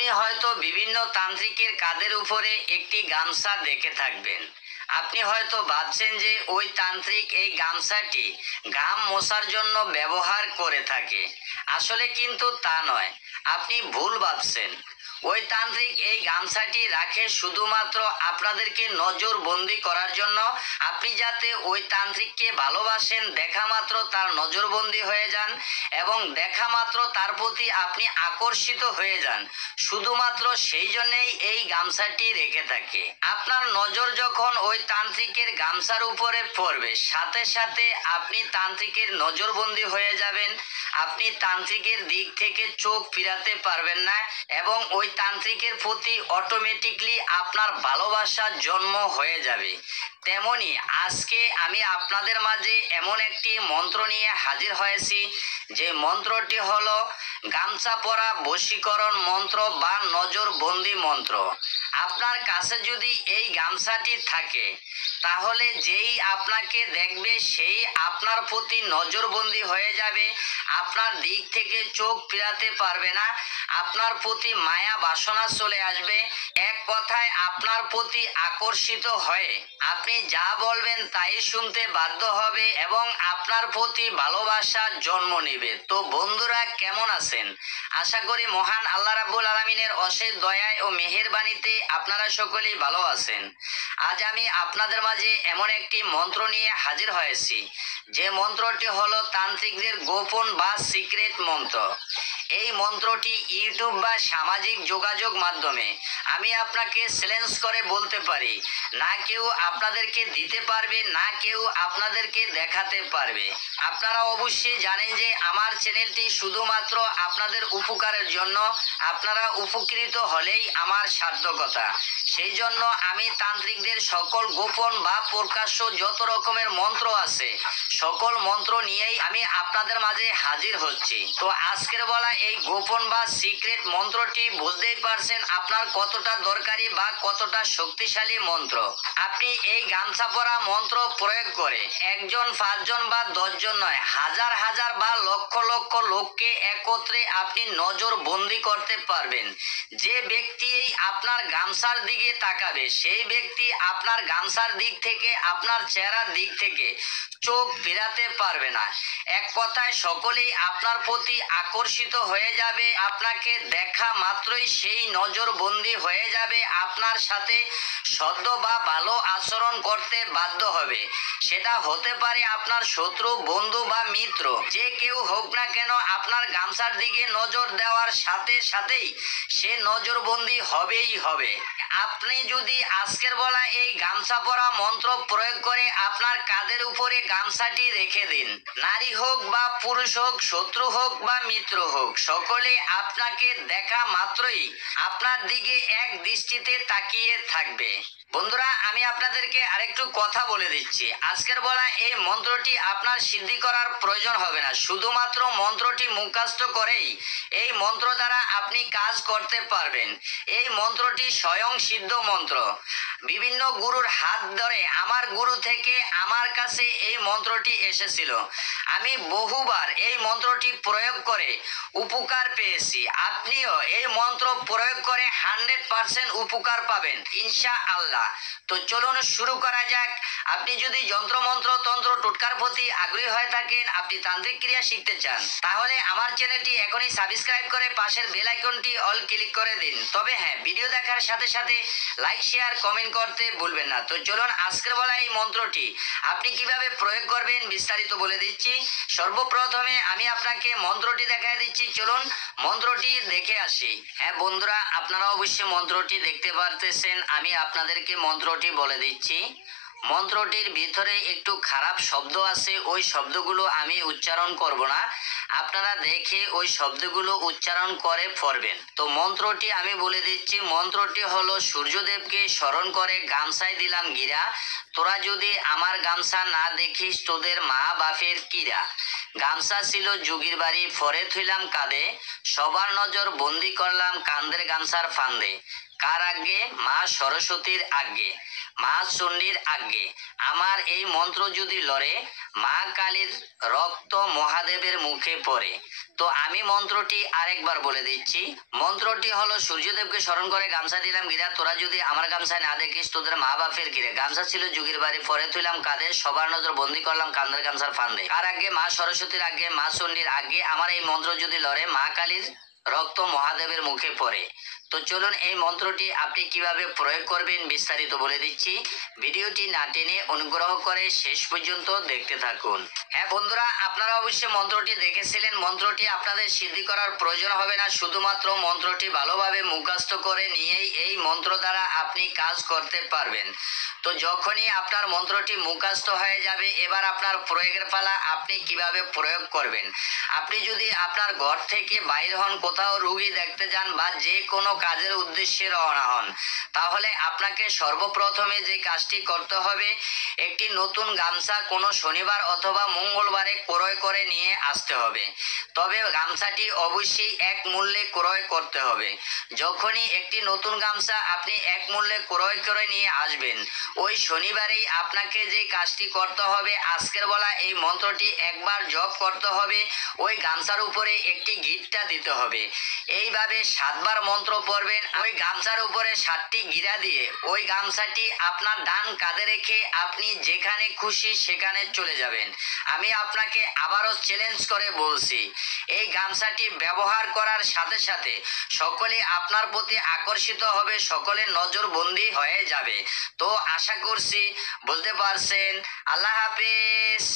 আপনি হয়তো বিভিন্ন তান্ত্রিকের কাঁধের উপরে একটি গামছা দেখে থাকবেন। আপনি হয়তো ভাবছেন যে ওই তান্ত্রিক এই গামছাটি ঘাম মোছার জন্য ব্যবহার করে থাকে। আসলে কিন্তু তা নয়, আপনি ভুল ভাবছেন। ওই তান্ত্রিক এই গামছাটি রাখে শুধুমাত্র আপনাদেরকে নজরবন্দি করার জন্য। আপনি যাতে ওই তান্ত্রিককে ভালোবাসেন, দেখা মাত্র তার নজরবন্দি হয়ে যান এবং দেখা মাত্র তার প্রতি আপনি আকর্ষিত হয়ে যান, শুধুমাত্র সেই জন্যই এই গামছাটি রেখে থাকে। আপনার নজর যখন ওই তান্ত্রিকের গামছার উপরে পড়বে, সাথে সাথে আপনি তান্ত্রিকের নজরবন্দি হয়ে যাবেন। আপনি তান্ত্রিকের দিক থেকে চোখ ফিরাতে পারবেন না এবং ওই তান্ত্রিকের প্রতি অটোমেটিকলি আপনার ভালোবাসার জন্ম হয়ে যাবে। তেমনি আজকে আমি আপনাদের মাঝে এমন একটি মন্ত্র নিয়ে হাজির হয়েছি, যে মন্ত্রটি হলো গামছা পরা বশীকরণ মন্ত্র বা নজরবন্দি মন্ত্র। আপনার কাছে যদি এই গামছাটি থাকে, তাহলে যেই আপনাকে দেখবে সেই আপনার প্রতি নজরবন্দি হয়ে যাবে, আপনার দিক থেকে চোখ ফিরাতে পারবে না, আপনার প্রতি মায়া বাসনা চলে আসবে। এক কথায় আপনার প্রতি আকর্ষিত হয়ে আপনি যা বলবেন তাই শুনতে বাধ্য হবে এবং আপনার প্রতি ভালোবাসার জন্ম নেবে। তো বন্ধুরা, কেমন আছেন? আশা করি মহান আল্লাহ রাব্বুল আলামিনের অশেষ দয়ায় ও মেহেরবানিতে আপনারা সকলেই ভালো আছেন। আজ আমি আপনাদের মাঝে এমন একটি মন্ত্র নিয়ে হাজির হয়েছি, যে মন্ত্রটি হলো তান্ত্রিকদের গোপন বা সিক্রেট মন্ত্র। এই মন্ত্রটি ইউটিউব বা সামাজিক যোগাযোগ মাধ্যমে আমি আপনাকে চ্যালেঞ্জ করে বলতে পারি, না কেউ আপনাদেরকে দিতে পারবে, না কেউ আপনাদেরকে দেখাতে পারবে। আপনারা অবশ্যই জানেন যে আমার চ্যানেলটি শুধুমাত্র আপনাদের উপকারের জন্য। আপনারা উপকৃত হলেই আমার সার্থকতা। সেই জন্য আমি তান্ত্রিকদের সকল গোপন বা প্রকাশ্য যত রকমের মন্ত্র আছে, সকল মন্ত্র নিয়েই আমি আপনাদের মাঝে হাজির হচ্ছি। তো আজকের বলা এই গোপন বা সিক্রেট মন্ত্রটি বুঝতেই পারছেন আপনার কতটা দরকারি বা কতটা শক্তিশালী মন্ত্র। আপনি এই গামছা পরা মন্ত্র প্রয়োগ করে একজন, পাঁচজন বা 10 জন নয়, হাজার হাজার বা লক্ষ লক্ষ লোককে একত্রে আপনি নজর বন্দি করতে পারবেন। যে ব্যক্তি এই আপনার গামছার দিকে তাকাবে, সেই ব্যক্তি আপনার গামছার দিক থেকে, আপনার চেহারার দিক থেকে চোখ ফেরাতে পারবে না। এক কথায় সকলেই আপনার প্রতি আকর্ষিত হয়ে যাবে। আপনাকে দেখা মাত্রই সেই নজরবন্দি হয়ে যাবে, আপনার সাথে সদ্য বা ভালো আচরণ করতে বাধ্য হবে। সেটা হতে পারে আপনার শত্রু, বন্ধু বা মিত্র, যে কেউ হোক না কেন, আপনার গামছার দিকে নজর দেওয়ার সাথে সাথেই সে নজরবন্দি হবেই হবে। আপনি যদি আজকের বলা এই গামছা পরা মন্ত্র প্রয়োগ করে আপনার কাঁধের উপরে গামছাটি রেখে দিন, নারী হোক বা পুরুষ হোক, শত্রু হোক বা মিত্র হোক, সকলে আপনাকে দেখা মাত্রই আপনার দিকে এক দৃষ্টিতে তাকিয়ে থাকবে। বন্ধুরা, আমি আপনাদেরকে আরেকটু কথা বলে দিচ্ছি। আজকের বলা এই মন্ত্রটি আপনার সিদ্ধি করার প্রয়োজন হবে না। শুধুমাত্র মন্ত্রটি মুখস্থ করেই এই মন্ত্র দ্বারা আপনি কাজ করতে পারবেন। এই মন্ত্রটি স্বয়ং সিদ্ধ মন্ত্র। বিভিন্ন গুরুর হাত ধরে আমার গুরু থেকে আমার কাছে এই মন্ত্রটি এসেছিল। আমি বহুবার এই মন্ত্রটি প্রয়োগ করে উপকার পেয়েছি। আপনিও এই মন্ত্র প্রয়োগ করে 100% উপকার পাবেন ইনশাআল্লাহ। তো চলুন শুরু করা যাক। আপনি যদি যন্ত্র মন্ত্র তন্ত্র টোটকার প্রতি আগ্রহী হয়ে থাকেন, আপনি তান্ত্রিক ক্রিয়া শিখতে চান, তাহলে আমার চ্যানেলটি এখনই সাবস্ক্রাইব করে পাশের বেল আইকনটি অল ক্লিক করে দিন। তবে হ্যাঁ, ভিডিও দেখার সাথে সাথে লাইক, শেয়ার, কমেন্ট করতে ভুলবেন না। তো চলুন আজকের বলা এই মন্ত্রটি আপনি কিভাবে প্রয়োগ করবেন বিস্তারিত বলে দিচ্ছি। সর্বপ্রথমে আমি আপনাকে মন্ত্রটি দেখাই দিচ্ছি। চলুন মন্ত্রটি দেখে আসি। হ্যাঁ বন্ধুরা, আপনারা অবশ্যই মন্ত্রটি দেখতে পারতেছেন। আমি আপনাদেরকে মন্ত্রটি বলে দিচ্ছি। মন্ত্রটির ভিতরে একটু খারাপ শব্দ আছে, ওই শব্দগুলো আমি উচ্চারণ করব না, আপনারা দেখে ওই শব্দগুলো উচ্চারণ করে পড়বেন। তো মন্ত্রটি আমি বলে দিচ্ছি। মন্ত্রটি হলো, সূর্যদেবকে স্মরণ করে গামছায় দিলাম গিরা, তোরা যদি আমার গামছা না দেখিস তোদের মা বাপের কিরা। গামছা ছিল যুগির বাড়ি, ফরে থইলাম কাঁধে, সবার নজর বন্দি করলাম কান্দের গামছা গামছার ফান্দে কার আজ্ঞে? মা সরস্বতীর আজ্ঞে, মা চণ্ডীর আজ্ঞে আমার এই মন্ত্র যদি লড়ে, মা কালীর রক্ত মহাদেবের মুখে পড়ে। তো আমি মন্ত্রটি আরেকবার বলে দিচ্ছি। মন্ত্রটি হলো, সূর্যদেবকে স্মরণ করে গামছা দিলাম গিরা, তোরা যদি আমার গামছায় না দেখিস তোদের মা বাপের কিরে। গামছা ছিল যুগের বাড়ি, পরে তুইলাম কাঁধে, সবার নজর বন্দি করলাম কান্দের গামছার ফান্দে। কার আজ্ঞে? মা সরস্বতীর আজ্ঞে, মা চণ্ডীর আজ্ঞে আমার এই মন্ত্র যদি লড়ে, মা কালীর রক্ত মহাদেবের মুখে পড়ে। তো চলুন এই মন্ত্রটি আপনি কিভাবে প্রয়োগ করবেন বিস্তারিত বলে দিচ্ছি। ভিডিওটি না টেনে অনুগ্রহ করে শেষ পর্যন্ত দেখতে থাকুন। হ্যাঁ বন্ধুরা, আপনারা অবশ্যই মন্ত্রটি দেখেছিলেন। মন্ত্রটি আপনাদের সিদ্ধি করার প্রয়োজন হবে না, শুধুমাত্র মন্ত্রটি ভালোভাবে মুখস্থ করে নিয়েই এই মন্ত্র দ্বারা আপনি কাজ করতে পারবেন। তো যখনই আপনার মন্ত্রটি মুখস্থ হয়ে যাবে, এবার আপনার প্রয়োগের পালা। আপনি কিভাবে প্রয়োগ করবেন? আপনি যদি আপনার ঘর থেকে বাইর হন, কোথাও রুগী দেখতে যান বা যে কোনো কাজের উদ্দেশ্যে রওনা হন, তাহলে আপনাকে সর্বপ্রথমে যে কাজটি করতে হবে, একটি নতুন গামছা কোনো শনিবার অথবা মঙ্গলবারে ক্রয় করে নিয়ে আসতে হবে। তবে গামছাটি অবশ্যই এক মূল্যে ক্রয় করতে হবে। যখনই একটি নতুন গামছা আপনি এক মূল্যে ক্রয় করে নিয়ে আসবেন, ওই শনিবারেই আপনাকে যে কাজটি করতে হবে, আজকের বলা এই মন্ত্রটি একবার জপ করতে হবে। ওই গামছার উপরে একটি গিঁটটা দিতে হবে। এইভাবে 7 বার মন্ত্র পড়বেন। ওই গামছার উপরে 7টি গিরা দিয়ে ওই গামছাটি আপনার ডান কাঁধে রেখে আপনি যেখানে খুশি সেখানে চলে যাবেন। আমি আপনাকে আবারও চ্যালেঞ্জ করে বলছি, এই গামছাটি ব্যবহার করার সাথে সাথে সকলে আপনার প্রতি আকর্ষিত হবে, সকলের নজরবন্দি হয়ে যাবে। তো আশা করছি বুঝতে পারছেন। আল্লাহ হাফেজ।